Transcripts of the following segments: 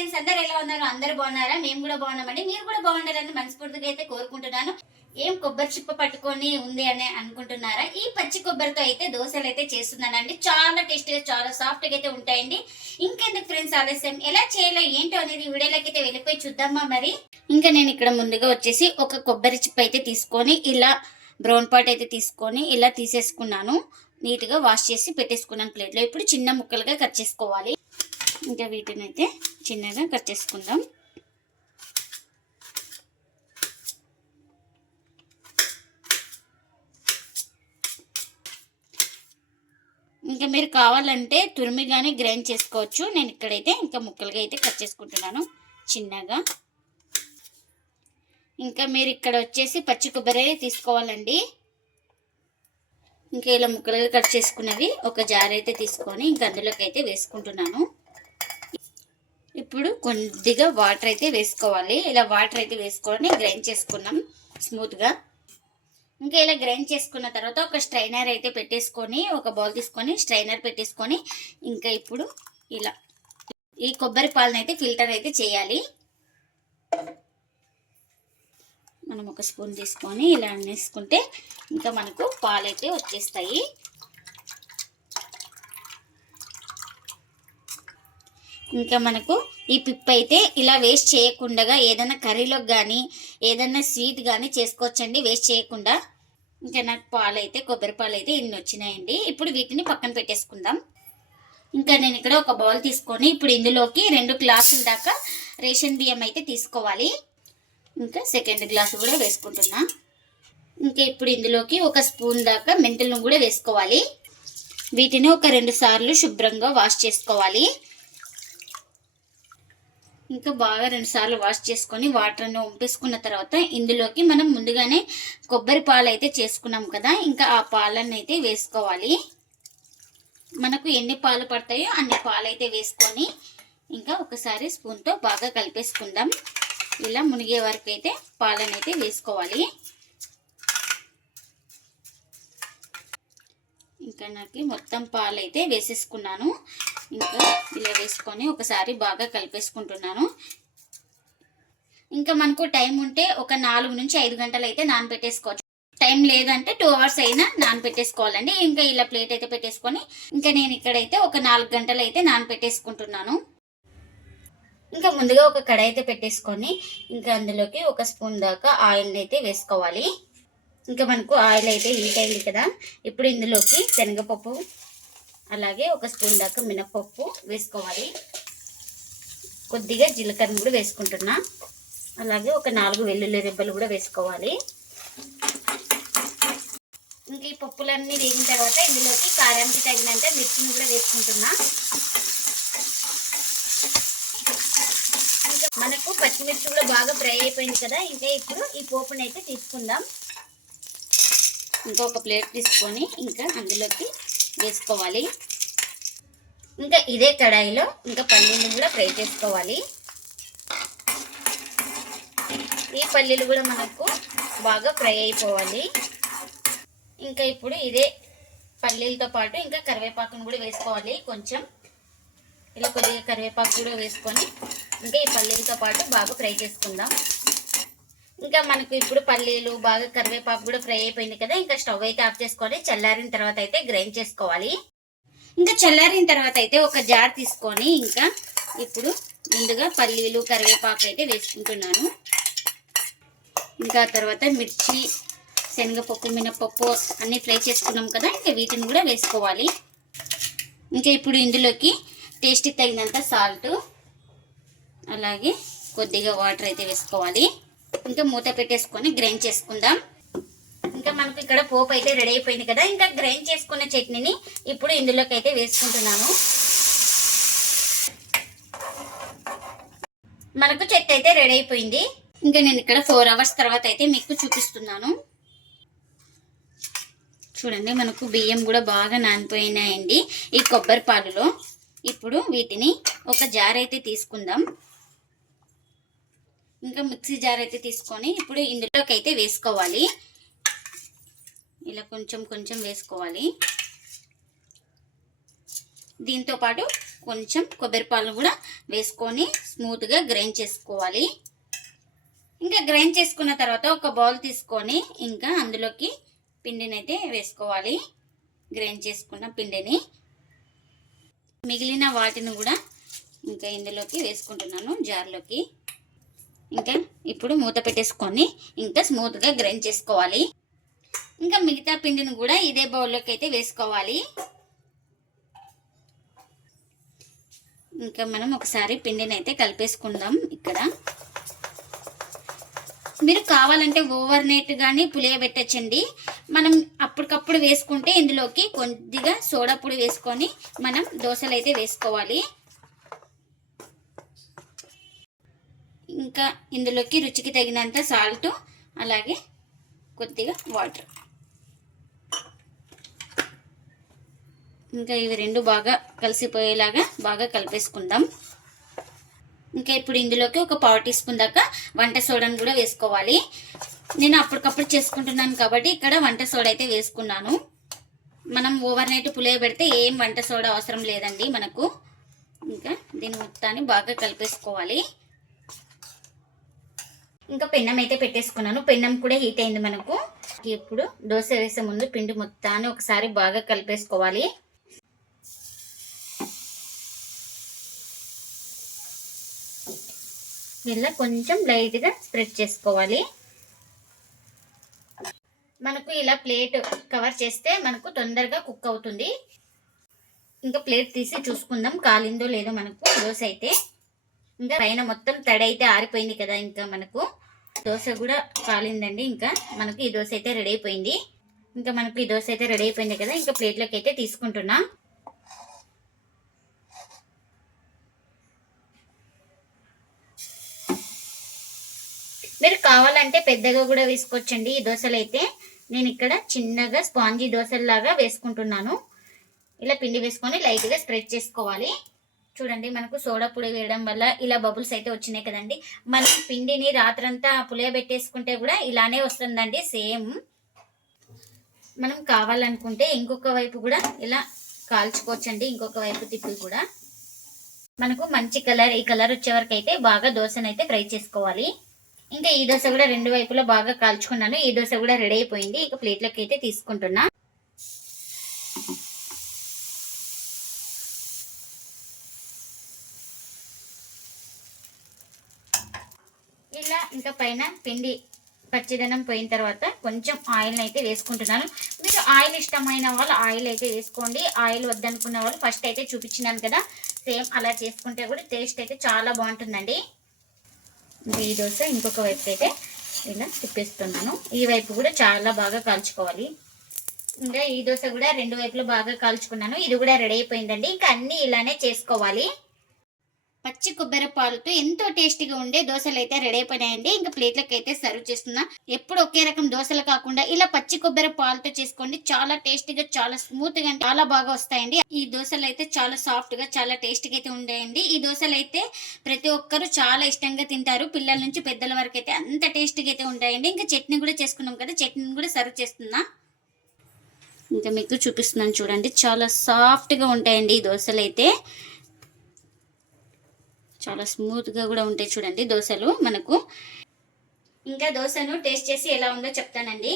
Friends, అందరు ఎలా ఉన్నారు? అందరు బాగున్నారా? మేము కూడా బాగున్నామండి. మీరు కూడా బాగుండాలని మనస్ఫూర్తిగా అయితే కోరుకుంటున్నాను. ఏం కొబ్బరి చిప్ప పట్టుకొని ఉంది అని అనుకుంటున్నారా? ఈ పచ్చి కొబ్బరితో అయితే దోశలు అయితే చేస్తున్నానండి. చాలా టేస్టీగా, చాలా సాఫ్ట్గా అయితే ఉంటాయండి. ఇంకెందుకు ఫ్రెండ్స్ ఆలస్యం, ఎలా చేయాలో ఏంటో అనేది వీడియోలోకి అయితే వెళ్ళిపోయి చూద్దామా మరి. ఇంకా నేను ఇక్కడ ముందుగా వచ్చేసి ఒక కొబ్బరి చిప్ప అయితే తీసుకొని ఇలా బ్రౌన్ పార్ట్ అయితే తీసుకొని ఇలా తీసేసుకున్నాను. నీట్గా వాష్ చేసి పెట్టేసుకున్నాను ప్లేట్లో. ఇప్పుడు చిన్న ముక్కలుగా కట్ చేసుకోవాలి. ఇంకా వీటిని అయితే చిన్నగా కట్ చేసుకుందాం. ఇంకా మీరు కావాలంటే తురిమి కానీ గ్రైండ్ చేసుకోవచ్చు. నేను ఇక్కడైతే ఇంకా ముక్కలుగా అయితే కట్ చేసుకుంటున్నాను చిన్నగా. ఇంకా మీరు ఇక్కడ వచ్చేసి పచ్చి కొబ్బరి తీసుకోవాలండి. ఇంకా ఇలా ముక్కలుగా కట్ చేసుకున్నవి ఒక జార్ అయితే తీసుకొని ఇంకా అందులోకి అయితే వేసుకుంటున్నాను. ఇప్పుడు కొద్దిగా వాటర్ అయితే వేసుకోవాలి. ఇలా వాటర్ అయితే వేసుకొని గ్రైండ్ చేసుకున్నాం స్మూత్గా. ఇంకా ఇలా గ్రైండ్ చేసుకున్న తర్వాత ఒక స్ట్రైనర్ అయితే పెట్టేసుకొని ఒక బౌల్ తీసుకొని స్ట్రైనర్ పెట్టేసుకొని ఇంకా ఇప్పుడు ఇలా ఈ కొబ్బరి పాలను అయితే ఫిల్టర్ అయితే చేయాలి. మనం ఒక స్పూన్ తీసుకొని ఇలా వేసుకుంటే ఇంకా మనకు పాలు అయితే వచ్చేస్తాయి. ఇంకా మనకు ఈ పిప్ అయితే ఇలా వేస్ట్ చేయకుండా ఏదైనా కర్రీలోకి కానీ ఏదైనా స్వీట్ కానీ చేసుకోవచ్చండి వేస్ట్ చేయకుండా. ఇంకా నాకు పాలు అయితే కొబ్బరి పాలు అయితే ఇన్ని వచ్చినాయండి. ఇప్పుడు వీటిని పక్కన పెట్టేసుకుందాం. ఇంకా నేను ఇక్కడ ఒక బౌల్ తీసుకొని ఇప్పుడు ఇందులోకి 2 గ్లాసుల దాకా రేషన్ బియ్యం అయితే తీసుకోవాలి. ఇంకా సెకండ్ గ్లాసు కూడా వేసుకుంటున్నా. ఇంకా ఇప్పుడు ఇందులోకి ఒక స్పూన్ దాకా మెంతులను కూడా వేసుకోవాలి. వీటిని ఒక 2 సార్లు శుభ్రంగా వాష్ చేసుకోవాలి. ఇంకా బాగా 2 సార్లు వాష్ చేసుకొని వాటర్ని వంపేసుకున్న తర్వాత ఇందులోకి మనం ముందుగానే కొబ్బరి పాలు అయితే చేసుకున్నాం కదా, ఇంకా ఆ పాలన్నీ అయితే వేసుకోవాలి. మనకు ఎన్ని పాలు పడతాయో అన్ని పాలు అయితే వేసుకొని ఇంకా ఒకసారి స్పూన్తో బాగా కలిపేసుకుందాం. ఇలా మునిగే వరకు అయితే పాలను అయితే వేసుకోవాలి. ఇంకా నాకు మొత్తం పాలు అయితే వేసేసుకున్నాను. ఇంకా ఇలా వేసుకొని ఒకసారి బాగా కలిపేసుకుంటున్నాను. ఇంకా మనకు టైం ఉంటే ఒక 4 నుంచి 5 గంటలు అయితే నానబెట్టేసుకోవచ్చు. టైం లేదంటే 2 అవర్స్ అయినా నానబెట్టేసుకోవాలండి. ఇంకా ఇలా ప్లేట్ అయితే పెట్టేసుకొని ఇంకా నేను ఇక్కడైతే ఒక 4 గంటలు అయితే నానబెట్టేసుకుంటున్నాను. ఇంకా ముందుగా ఒక కడాయి అయితే పెట్టేసుకొని ఇంకా అందులోకి ఒక స్పూన్ దాకా ఆయిల్ అయితే వేసుకోవాలి. ఇంకా మనకు ఆయిల్ అయితే హీట్ అయింది కదా, ఇప్పుడు ఇందులోకి శనగపప్పు అలాగే ఒక స్పూన్ దాకా మినపప్పు వేసుకోవాలి. కొద్దిగా జీలకర్ర కూడా వేసుకుంటున్నా. అలాగే ఒక 4 వెల్లుల్లి రెబ్బలు కూడా వేసుకోవాలి. ఇంకా ఈ పప్పులన్నీ వేగిన తర్వాత ఇందులోకి కారానికి తగినంత మిర్చిని కూడా వేసుకుంటున్నా. ఇంకా మనకు పచ్చిమిర్చి కూడా బాగా ఫ్రై అయిపోయింది కదా, ఇంకా ఇప్పుడు ఈ పోపుని అయితే తీసుకుందాం. ఇంకొక ప్లేట్ తీసుకొని ఇంకా అందులోకి వేసుకోవాలి. ఇంకా ఇదే కడాయిలో ఇంకా పల్లీలు కూడా ఫ్రై చేసుకోవాలి. ఈ పల్లీలు కూడా మనకు బాగా ఫ్రై అయిపోవాలి. ఇంకా ఇప్పుడు ఇదే పల్లీలతో పాటు ఇంకా కరివేపాకును కూడా వేసుకోవాలి. కొంచెం ఇలా కొద్దిగా కరివేపాకు కూడా వేసుకొని ఇంకా ఈ పల్లీలతో పాటు బాగా ఫ్రై చేసుకుందాం. ఇంకా మనకు ఇప్పుడు పల్లీలు బాగా కరివేపాకు కూడా ఫ్రై అయిపోయింది కదా, ఇంకా స్టవ్ అయితే ఆఫ్ చేసుకొని చల్లారిన తర్వాత అయితే గ్రైండ్ చేసుకోవాలి. ఇంకా చల్లారిన తర్వాత అయితే ఒక జార్ తీసుకొని ఇంకా ఇప్పుడు ముందుగా పల్లీలు కరివేపాకు అయితే వేసుకుంటున్నాను. ఇంకా తర్వాత మిర్చి శనగపప్పు మినపప్పు అన్నీ ఫ్రై చేసుకున్నాం కదా, ఇంకా వీటిని కూడా వేసుకోవాలి. ఇంకా ఇప్పుడు ఇందులోకి టేస్ట్కి తగినంత సాల్ట్ అలాగే కొద్దిగా వాటర్ అయితే వేసుకోవాలి. ఇంకా మూత పెట్టేసుకొని గ్రైండ్ చేసుకుందాం. ఇంకా మనకు ఇక్కడ పోపు అయితే రెడీ అయిపోయింది కదా, ఇంకా గ్రైండ్ చేసుకున్న చట్నీని ఇప్పుడు ఇందులోకి అయితే వేసుకుంటున్నాను. మనకు చట్నీ అయితే రెడీ అయిపోయింది. ఇంకా నేను ఇక్కడ 4 అవర్స్ తర్వాత అయితే మీకు చూపిస్తున్నాను. చూడండి, మనకు బియ్యం కూడా బాగా నానిపోయినాయండి ఈ కొబ్బరి పాలులో. ఇప్పుడు వీటిని ఒక జార్ అయితే తీసుకుందాం. ఇంకా మిక్సీ జార్ అయితే తీసుకొని ఇప్పుడు ఇందులోకి అయితే వేసుకోవాలి. ఇలా కొంచెం కొంచెం వేసుకోవాలి. దీంతో పాటు కొంచెం కొబ్బరి పాలు కూడా వేసుకొని స్మూత్గా గ్రైండ్ చేసుకోవాలి. ఇంకా గ్రైండ్ చేసుకున్న తర్వాత ఒక బౌల్ తీసుకొని ఇంకా అందులోకి పిండిని అయితే వేసుకోవాలి. గ్రైండ్ చేసుకున్న పిండిని మిగిలిన వాటిని కూడా ఇంకా ఇందులోకి వేసుకుంటున్నాను జార్లోకి. ఇంకా ఇప్పుడు మూత పెట్టేసుకొని ఇంకా స్మూత్గా గ్రైండ్ చేసుకోవాలి. ఇంకా మిగతా పిండిని కూడా ఇదే బౌల్లోకి అయితే వేసుకోవాలి. ఇంకా మనం ఒకసారి పిండిని అయితే కలిపేసుకుందాం. ఇక్కడ మీరు కావాలంటే ఓవర్ నైట్ కానీ పులియబెట్టచ్చండి. మనం అప్పటికప్పుడు వేసుకుంటే ఇందులోకి కొద్దిగా సోడా పొడి వేసుకొని మనం దోశలు అయితే వేసుకోవాలి. ఇంకా ఇందులోకి రుచికి తగినంత సాల్ట్, అలాగే కొద్దిగా వాటర్. ఇంకా ఇవి రెండు బాగా కలిసిపోయేలాగా బాగా కలిపేసుకుందాం. ఇంకా ఇప్పుడు ఇందులోకి ఒక 1/4 టీ స్పూన్ దాకా వంట సోడాను కూడా వేసుకోవాలి. నేను అప్పటికప్పుడు చేసుకుంటున్నాను కాబట్టి ఇక్కడ వంట సోడా అయితే వేసుకున్నాను. మనం ఓవర్ నైట్ పులియబెడితే ఏం వంట సోడా అవసరం లేదండి మనకు. ఇంకా దీని మొత్తాన్ని బాగా కలిపేసుకోవాలి. ఇంకా పెన్నం అయితే పెట్టేసుకున్నాను. పెన్నం కూడా హీట్ అయింది మనకు. ఇప్పుడు దోశ వేసే ముందు పిండి మొత్తాన్ని ఒకసారి బాగా కలిపేసుకోవాలి. ఇలా కొంచెం లైట్గా స్ప్రెడ్ చేసుకోవాలి. మనకు ఇలా ప్లేట్ కవర్ చేస్తే మనకు తొందరగా కుక్ అవుతుంది. ఇంకా ప్లేట్ తీసి చూసుకుందాం కాలిందో లేదో మనకు దోశ అయితే. ఇంకా పైన మొత్తం తడి అయితే ఆరిపోయింది కదా. ఇంకా మనకు దోశ కూడా కాలిందండి. ఇంకా మనకు ఈ దోశ అయితే రెడీ అయిపోయింది. ఇంకా మనకు ఈ దోశ అయితే రెడీ అయిపోయింది కదా. ఇంకా ప్లేట్లోకి అయితే తీసుకుంటున్నా. మీరు కావాలంటే పెద్దగా కూడా వేసుకోవచ్చండి ఈ దోశలు అయితే. నేను ఇక్కడ చిన్నగా స్పాంజీ దోశల్లాగా వేసుకుంటున్నాను. ఇలా పిండి వేసుకొని లైట్గా స్ప్రెడ్ చేసుకోవాలి. చూడండి మనకు సోడా పొడి వేయడం వల్ల ఇలా బబుల్స్ అయితే వచ్చినాయి కదండి. మనం పిండిని రాత్రంతా పులియబెట్టేసుకుంటే కూడా ఇలానే వస్తుందండి సేమ్. మనం కావాలనుకుంటే ఇంకొక వైపు కూడా ఇలా కాల్చుకోవచ్చండి. ఇంకొక వైపు తిప్పి కూడా మనకు మంచి కలర్, ఈ కలర్ వచ్చే వరకు అయితే బాగా దోశనైతే ఫ్రై చేసుకోవాలి. ఇంకా ఈ దోశ కూడా రెండు వైపులా బాగా కాల్చుకున్నాను. ఈ దోశ కూడా రెడీ అయిపోయింది. ఇక ప్లేట్లోకి అయితే తీసుకుంటున్నా. ఇలా ఇంకా పైన పిండి పచ్చిదనం పోయిన తర్వాత కొంచెం ఆయిల్ అయితే వేసుకుంటున్నాను. మీరు ఆయిల్ ఇష్టమైన వాళ్ళు ఆయిల్ అయితే వేసుకోండి. ఆయిల్ వద్దనుకున్న వాళ్ళు ఫస్ట్ అయితే చూపించినాను కదా, సేమ్ అలా చేసుకుంటే కూడా టేస్ట్ అయితే చాలా బాగుంటుందండి. ఈ దోశ ఇంకొక వైపు అయితే ఇలా తిప్పేస్తున్నాను. ఈ వైపు కూడా చాలా బాగా కాల్చుకోవాలి. ఇంకా ఈ దోశ కూడా రెండు వైపులు బాగా కాల్చుకున్నాను. ఇది కూడా రెడీ అయిపోయిందండి. ఇంకా అన్నీ ఇలానే చేసుకోవాలి. పచ్చి కొబ్బరి పాలతో ఎంతో టేస్టీగా ఉండే దోశలు అయితే రెడీ అయిపోయినాయండి. ఇంకా ప్లేట్లకు అయితే సర్వ్ చేస్తున్నా. ఎప్పుడు ఒకే రకం దోశలు కాకుండా ఇలా పచ్చి కొబ్బరి పాలతో చేసుకోండి. చాలా టేస్టీగా, చాలా స్మూత్ గా, చాలా బాగా వస్తాయండి. ఈ దోశలు అయితే చాలా సాఫ్ట్ గా, చాలా టేస్టీగా అయితే ఉంటాయండి. ఈ దోశలు అయితే ప్రతి ఒక్కరు చాలా ఇష్టంగా తింటారు. పిల్లల నుంచి పెద్దల వరకు అయితే అంత టేస్టీగా అయితే ఉంటాయండి. ఇంకా చట్నీ కూడా చేసుకున్నాం కదా, చట్నీని కూడా సర్వ్ చేస్తున్నా. ఇంకా మీకు చూపిస్తున్నాను చూడండి. చాలా సాఫ్ట్ గా ఉంటాయండి ఈ దోశలు అయితే. చాలా స్మూత్గా కూడా ఉంటాయి చూడండి దోశలు మనకు. ఇంకా దోశను టేస్ట్ చేసి ఎలా ఉందో చెప్తానండి.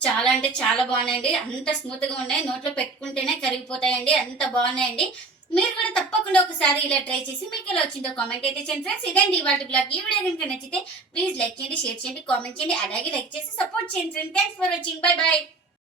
చాలా అంటే చాలా బాగున్నాయండి. అంత స్మూత్గా ఉన్నాయి, నోట్లో పెట్టుకుంటేనే కరిగిపోతాయండి. అంత బాగున్నాయండి. మీరు కూడా తప్పకుండా ఒకసారి ఇలా ట్రై చేసి మీకు ఎలా వచ్చిందో కామెంట్ అయితే చేయండి ఫ్రెండ్స్. ఇదండి ఇవాళ బ్లాగ్. ఈ వీడియో కనుక నచ్చితే ప్లీజ్ లైక్ చేయండి, షేర్ చేయండి, కామెంట్ చేయండి, అలాగే లైక్ చేసి సపోర్ట్ చేయండి friends. Thanks for watching. By by.